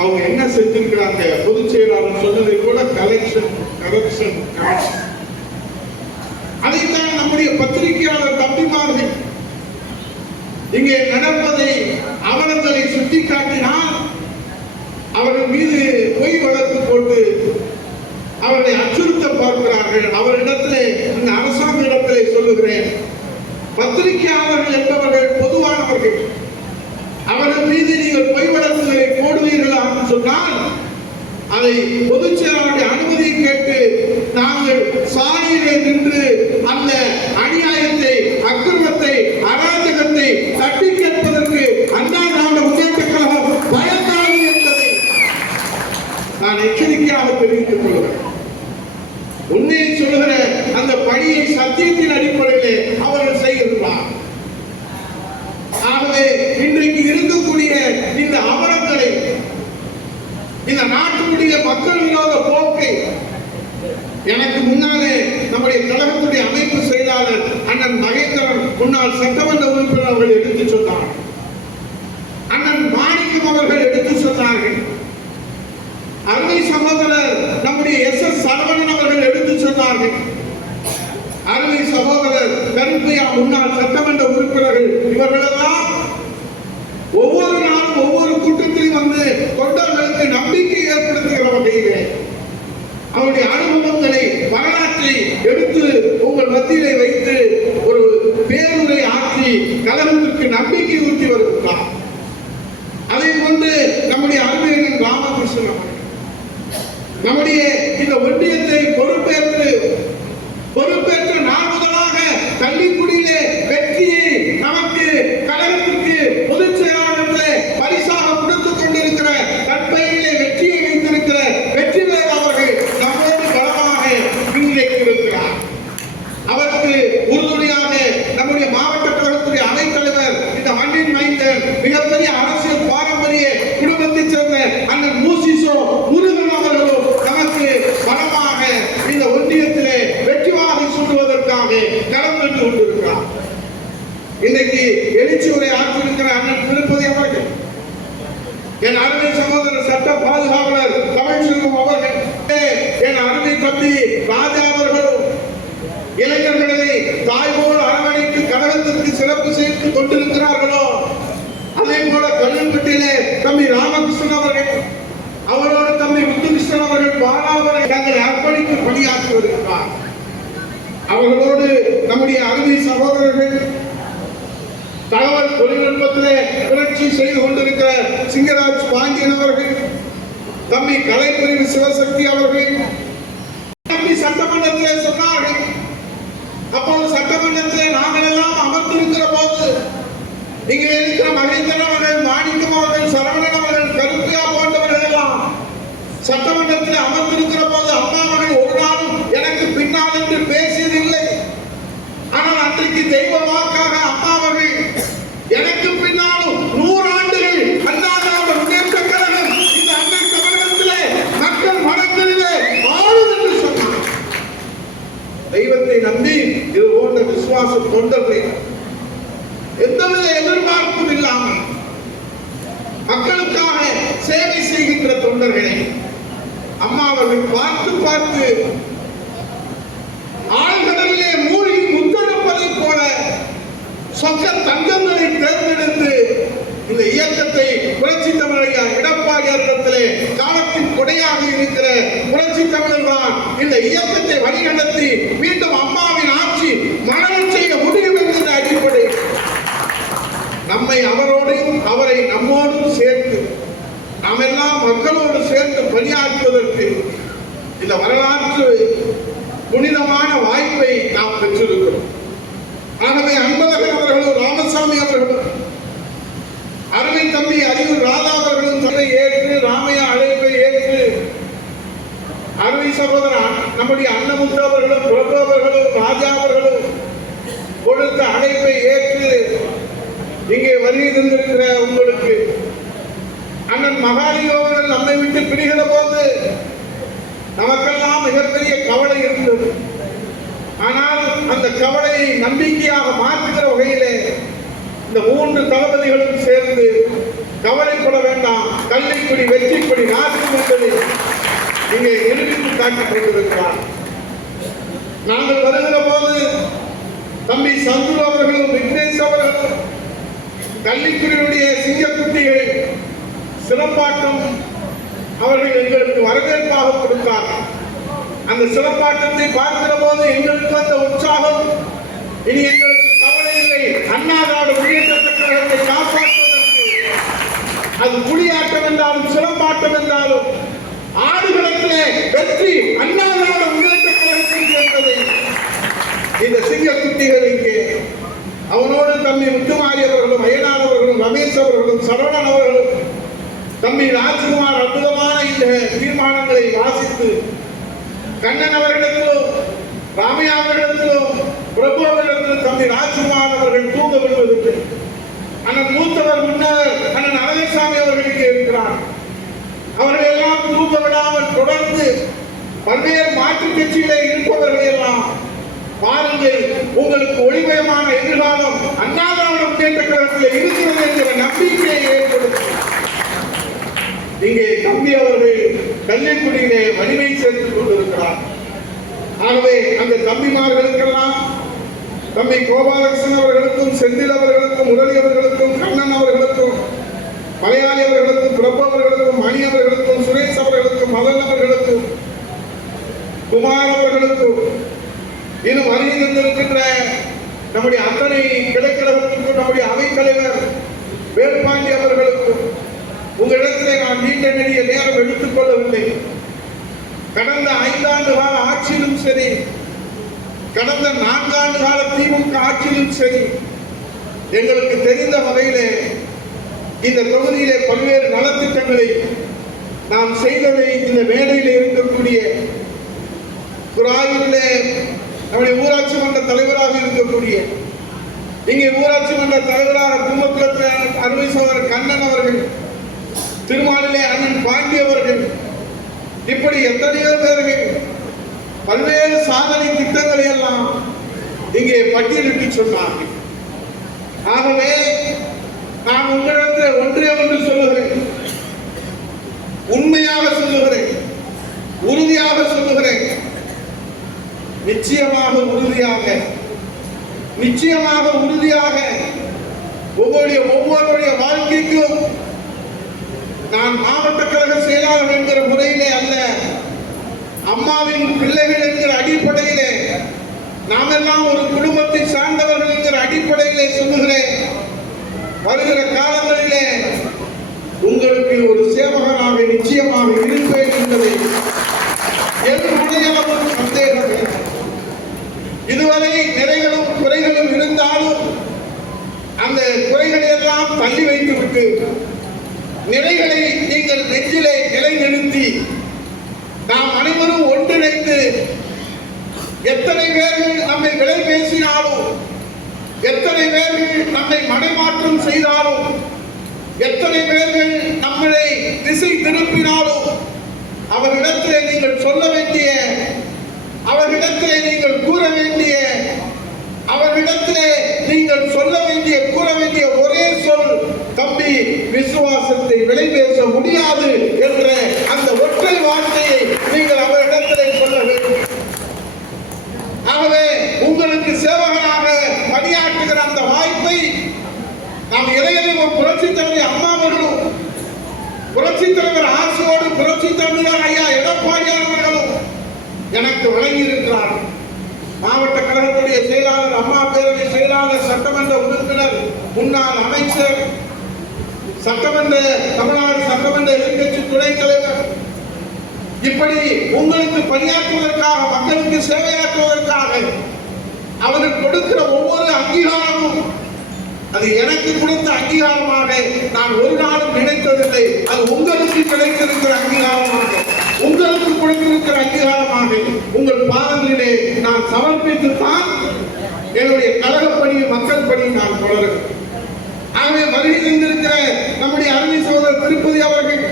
அவங்க என்ன செஞ்சிருக்கிறாங்க? பொதுச் செயலாளர் சொன்னதை கூட கரெக்ஷன். அதைத்தான் நம்முடைய பத்திரிகையாளர் தம்பிமார்கள் இங்கே நடப்பதை அவலங்களை சுட்டிக்காட்டினால் அவர்கள் மீது பொய் வழக்கு போட்டு அவர்களை அச்சுறுத்த பார்க்கிறார்கள். அவரிடத்திலே, இந்த அரசாங்க இடத்திலே சொல்லுகிறேன், பத்திரிகையாளர்கள் என்பவர்கள் பொதுவானவர்கள். அவர்கள் மீது நீங்கள் பொய் வழக்குகளை போடுவீர்களா என்று சொன்னால் அதை பொதுச் செயலாளருடைய அனுமதியை கேட்டு நாங்கள் சாலையிலே நின்று அந்த அநியாயத்தை, அக்கிரமத்தை, அராஜகத்தை தட்டி கேட்பதற்கு அண்ணா திராவிட முன்னேற்ற கழகம் பயந்தாது என்பதை நான் எச்சரிக்கையாக தெரிவித்துக் கொள்கிறேன். உண்மையை சொல்லுகிற அந்த பணியை சத்தியத்தின் அடிப்படையிலே அவர்கள் செய்கிறார். ஆகவே இன்றைக்கு இருக்கக்கூடிய இந்த அமரங்களை, இந்த நாட்டினுடைய மக்கள் விரோத போக்கை எனக்கு முன்னாலே நம்முடைய கழகத்துடைய அமைப்பு செயலாளர் அண்ணன் மகேந்திரன், முன்னாள் சட்டமன்ற உறுப்பினர் அவர்கள் எடுத்து சொன்னார். அண்ணன் மாணிக்கம் அவர்கள் எடுத்து சொன்னார்கள். அருமை சகோதரர் நம்முடைய எஸ் சரவணன் அவர்கள் எடுத்து சொன்னார்கள். அருமை சகோதரர் கருப்பையா முன்னாள் சட்டமன்ற உறுப்பினர்கள் இவர்களெல்லாம் ஒவ்வொரு நாளும் ஒவ்வொரு கூட்டத்திலும் வந்து தொண்டர்களுக்கு நம்பிக்கை ஏற்படுத்துகிற வகையிலே அவருடைய அனுபவங்களை, வரலாற்றை எடுத்து உங்கள் மத்தியிலே வைத்து ஒரு பேருரை ஆற்றி கழகத்திற்கு நம்பிக்கை ஊட்டி வருகிறார். அதை கொண்டு நம்முடைய அருமையன் ராமகிருஷ்ணன் அவர்கள் நம்முடைய இந்த ஒன்றியத்தை பொறுப்பேற்று நான் முதலாக கள்ளிக்குடியிலே வெற்றியை நமக்கு கழகத்திற்கு பொதுச் செயலாளர்களே பரிசாக கொடுத்துக் கொண்டிருக்கிற தற்பெயரிலே வெற்றியை வைத்திருக்கிற வெற்றிவேல் அவர்கள் நம்மோடு பலமாக முன்னிலைத்திருக்கிறார். அவருக்கு உறுதுணையாக நம்முடைய மாவட்ட கழகத்துடைய அவைத்தலைவர், இந்த மண்ணின் மைந்தன், மிகப்பெரிய அரசியல் பாரம்பரிய குடும்பத்தைச் சேர்ந்த அண்ணன் மூசிசோ முருகன் அவர்களும் நமக்கு பலமாக இந்த ஒன்றியத்திலே வெற்றி வாகை சூட்டுவதற்காக களம் கண்டு கொண்டிருக்கிறார். இன்றைக்கு எழுச்சி உரை ஆற்றிருக்கிற அண்ணன் திருப்பதி அவர்கள், என் அருமை சகோதரர் சட்ட பாதுகாவலர் தமிழ்ச்செல்வம் அவர்கள், என் அருமை தம்பி ராஜா அவர்களும் இளைஞர்களை தாய்போல் அரவணைத்து கழகத்திற்கு சிறப்பு செய்து கொண்டிருக்கிறார்களோ, அதே போல கல்லூரியிலே தம்பி ராமகிருஷ்ணன் அவர்கள், அவரோடு தம்பி முத்துகிருஷ்ணன் அவர்கள், பாலாவரை தங்களை அர்ப்பணித்து பணியாற்றி வருகிறார். அவர்களோடு நம்முடைய அருமை சகோதரர்கள் தகவல் தொழில்நுட்பத்திலே புரட்சி செய்து கொண்டிருக்கிற சிங்கராஜ் பாண்டியன் அவர்கள், தம்பி கலைப்பிரிவு சிவசக்தி அவர்கள் சட்டமன்றத்திலே சொன்னார்கள். அப்போது சட்டமன்றத்திலே நாங்கள் எல்லாம் அமர்ந்திருக்கிற போது இங்கே இருக்கிற மகேந்திரன் அவர்கள், மாணிக்கம் அவர்கள், சரவணன் அவர்கள், கருப்பையா போன்றவர்கள் எல்லாம் சட்டமன்றத்தில் அமர்ந்திருக்கிற போது அம்மா அவர்கள் ஒரு நாளும் எனக்கு பின்னால் என்று பேசியதில்லை. ஆனால் அன்றைக்கு தெய்வ வாக்காக அம்மா அவர்கள் எனக்கு பின்னாலும் 100 ஆண்டுகள் அண்ணா திராவிட முன்னேற்ற கழகம் இந்த அன்னை தமிழகத்திலே மக்கள் மனங்களிலே ஆளும் என்று சொன்னார். தெய்வத்தை நம்பி இது போன்ற விசுவாச தொண்டர்களை எந்தவித எதிர்பார்ப்பும் இல்லாமல் மக்களுக்காக சேவை செய்கின்ற தொண்டர்களை அம்மா அவர்கள் பார்த்து ஆழ்கடலிலே மூழ்கி முத்தெடுப்பதை போல சொக்க தங்கங்களை தேர்ந்தெடுத்து இந்த இயக்கத்தை புரட்சி தமிழக எடப்பாடியாரிடத்திலே காலத்தின் கொடையாக இருக்கிற புரட்சி தமிழர் தான் இந்த இயக்கத்தை வழிநடத்தி மீண்டும் அம்மாவின் ஆட்சி மரணம் செய்ய முடியும் என்கிற அடிப்படை நம்மை அவரோடையும் அவரை நம்மோடும் சேர்த்து நாம் எல்லாம் மக்களோடு சேர்ந்து பணியாற்றுவதற்கு இந்த வரலாற்று புனிதமான வாய்ப்பை நாம் பெற்றிருக்கிறோம். ஆகவே அன்பழகன் அவர்களும் ராமசாமி அவர்களும் அருமை தம்பி அரியூர் ராதா அவர்களும் சொல்லை ஏற்று, ராமையா அழைப்பை ஏற்று, அருமை சகோதரர் நம்முடைய அன்னமுத்து அவர்களும், பிரபு அவர்களும், ராஜா அவர்களும் கொடுத்த அழைப்பை ஏற்று இங்கே வருகை தந்திருக்கிற உங்களுக்கு அண்ணன் மகாலியோவர்கள் நம்மை விட்டு பிரிகிற போது நமக்கெல்லாம் மிகப்பெரிய கவலை இருந்தது. ஆனால் அந்த கவலையை நம்பிக்கையாக மாற்றுகிற வகையிலே இந்த 3 தளபதிகளும் சேர்ந்து கவலைப்பட வேண்டாம், கல்விக்குடி வெற்றிக்குடி நாட்டும் என்பதை இங்கே நிரூபித்து காட்டிக் கொண்டிருக்கிறார். நாங்கள் வருகிற போது தம்பி சந்துரு அவர்களும் விக்னேஷ் அவர்களும் கல்விக்குடியுடைய சிங்கக்குட்டிகள் சிலம்பாட்டம் அவர்கள் எங்களுக்கு வரவேற்பாக கொடுத்தார்கள். அந்த சிலம்பாட்டத்தை பார்க்கிற போது எங்களுக்கு வந்த உற்சாகம், இனி எங்களுக்கு கவலை இல்லை, அண்ணா திராவிட முன்னேற்றக் கழகத்தை காப்பாற்றுவதற்கு அது புலியாட்டம் என்றாலும் சிலம்பாட்டம் என்றாலும் ஆடுகளத்திலே வெற்றி அண்ணா திராவிட முன்னேற்றக் கழகத்தில் என்பதை இந்த சிங்கக்குட்டிகள் இங்கே அவனோடு தம்பி முத்துமாரி அவர்களும் அய்யனார் அவர்களும் ரமேஷ் அவர்களும் சரவணன் அவர்களும் தம்பி ராஜ்குமார் அற்புதமான இந்த தீர்மானங்களை வாசித்து கண்ணன் அவர்களிடத்திலும் ராமையா அவர்களிடத்திலும் பிரபு அவர்களிடத்திலும் தம்பி ராஜ்குமார் அவர்கள் தூங்க விடுவதற்கு அண்ணன் மூத்தவர் முன்னர் அண்ணன் அழகசாமி அவர்களுக்கு இருக்கிறார். அவர்கள் எல்லாம் தூங்க விடாமல் தொடர்ந்து பல்வேறு மாற்றுக் கட்சியிலே இருப்பவர்கள் எல்லாம் பாருங்கள், உங்களுக்கு ஒளிமயமான எதிர்காலம் அண்ணா திராவிட முன்னேற்றக் கழகத்தில் இருக்கிறது என்கிற நம்பிக்கையை ஏற்படுத்தும். இங்கே தம்பி அவர்கள் கல்விக்குடியிலே வலிமை சேர்த்துக் கொண்டிருக்கிறார். ஆகவே அந்த தம்பிமார்களுக்கெல்லாம் தம்பி கோபாலகிருஷ்ணன் அவர்களுக்கும் செந்தில் அவர்களுக்கும் முரளி அவர்களுக்கும் கண்ணன் அவர்களுக்கும் மலையாளி அவர்களுக்கும் பிரபு அவர்களுக்கும் மணி அவர்களுக்கும் சுரேஷ் அவர்களுக்கும் மதன் அவர்களுக்கும் குமார் அவர்களுக்கும் இன்னும் வருகை தந்திருக்கின்ற நம்முடைய அத்தனை கிளைக்கழகத்திற்கும் நம்முடைய அவைத் தலைவர் வேலுப்பாண்டி அவர்களுக்கும் உங்களிடத்திலே நான் நீண்ட நெடிய நேரம் எடுத்துக் கொள்ளவில்லை. கடந்த 5 ஆண்டு கால ஆட்சியிலும் சரி, கடந்த 4 ஆண்டு கால திமுக ஆட்சியிலும் சரி, எங்களுக்கு தெரிந்த வகையிலே இந்த தொகுதியிலே பல்வேறு நலத்திட்டங்களை நாம் செய்ததை இந்த மேடையில் இருக்கக்கூடிய குராயிலே நம்முடைய ஊராட்சி மன்ற தலைவராக இருக்கக்கூடிய இங்கே ஊராட்சி மன்ற தலைவராக கும்பகுளத்தில் அருமை சோதரர் கண்ணன் அவர்கள், திருமாலிலே அண்ணன் பாண்டி அவர்கள், இப்படி எத்தனையோ பேர்கள் பல்வேறு சாதனை திட்டங்களை எல்லாம் இங்கே பட்டியலிட்டு சொன்னார்கள். ஆகவே நான் உங்களிடத்தில் ஒன்றே ஒன்று சொல்லுகிறேன், உண்மையாக சொல்லுகிறேன், உறுதியாக சொல்லுகிறேன். நிச்சயமாக உறுதியாக ஒவ்வொருடைய வாழ்க்கைக்கும் நான் மாவட்ட கழக செயலாளர் என்கிற முறையிலே அல்ல, அம்மாவின் பிள்ளைகள் என்கிற அடிப்படையிலே, நாம் எல்லாம் ஒரு குடும்பத்தை சார்ந்தவர்கள் என்கிற அடிப்படையிலே சொல்லுகிறேன். வருகிற காலங்களிலே உங்களுக்கு ஒரு சேவகனாக நிச்சயமாக இருப்பேன் என்பதை என்னுடைய சந்தேகம். இதுவரை நிறைகளும் குறைகளும் இருந்தாலும் அந்த குறைகளை எல்லாம் தள்ளி வைத்துவிட்டு நிறைகளை நீங்கள் நெஞ்சிலே நிலைநிறுத்தி நாம் அனைவரும் ஒன்றிணைந்து எத்தனை பேர்கள் நம்மை விலை பேசினாலும், எத்தனை பேர்கள் நம்மை மடைமாற்றம் செய்தாலும், எத்தனை பேர்கள் நம்மளை திசை திருப்பினாலும் அவர்களிடத்திலே நீங்கள் சொல்ல வேண்டிய, அவர்களிடத்திலே நீங்கள் கூற வேண்டிய, அவர்களிடத்திலே நீங்கள் சொல்ல வேண்டிய கூற வேண்டிய ஒரே சொல், தம்பி விசுவாசத்தை விலை பேச முடியாது என்ற அந்த ஒற்றை வார்த்தையை நீங்கள் அவர்களிடத்திலே சொல்ல வேண்டும். ஆகவே உங்களுக்கு சேவகனாக பணியாற்றுகிற அந்த வாய்ப்பை நாம் இளைஞர்கள் புரட்சித் தலைவர் அம்மா அவர்களும், புரட்சித் தலைவர் ஆசையோடு புரட்சித் தலைவர் ஐயா எடப்பாடியார் அவர்களும் எனக்கு வழங்கியிருக்கிறார். மாவட்ட கழகத்துடைய செயலாளர், அம்மா பேரவை செயலாளர், சட்டமன்ற உறுப்பினர், முன்னாள் அமைச்சர், தமிழ்நாடு சட்டமன்ற எதிர்க்கட்சி துணைத் தலைவர், இப்படி உங்களுக்கு பணியாற்றுவதற்காக, மக்களுக்கு சேவையாற்றுவதற்காக அவர்கள் கொடுக்கிற ஒவ்வொரு அங்கீகாரமும் அது எனக்கு கொடுத்த அங்கீகாரமாக நான் ஒரு நாளும் நினைத்ததில்லை. அது உங்களுக்கு கிடைத்திருக்கிற அங்கீகாரமாக, உங்களுக்கு கொடுத்திருக்கிற அங்கீகாரமாக உங்கள் பாதங்களிலே நான் சமர்ப்பித்துத்தான் என்னுடைய கழகப்பணி, மக்கள் பணி நான் தொடருகிறேன். ஆகவே வருகை தந்திருக்கிற நம்முடைய அருமை சகோதரர் திருப்பதி அவர்கள்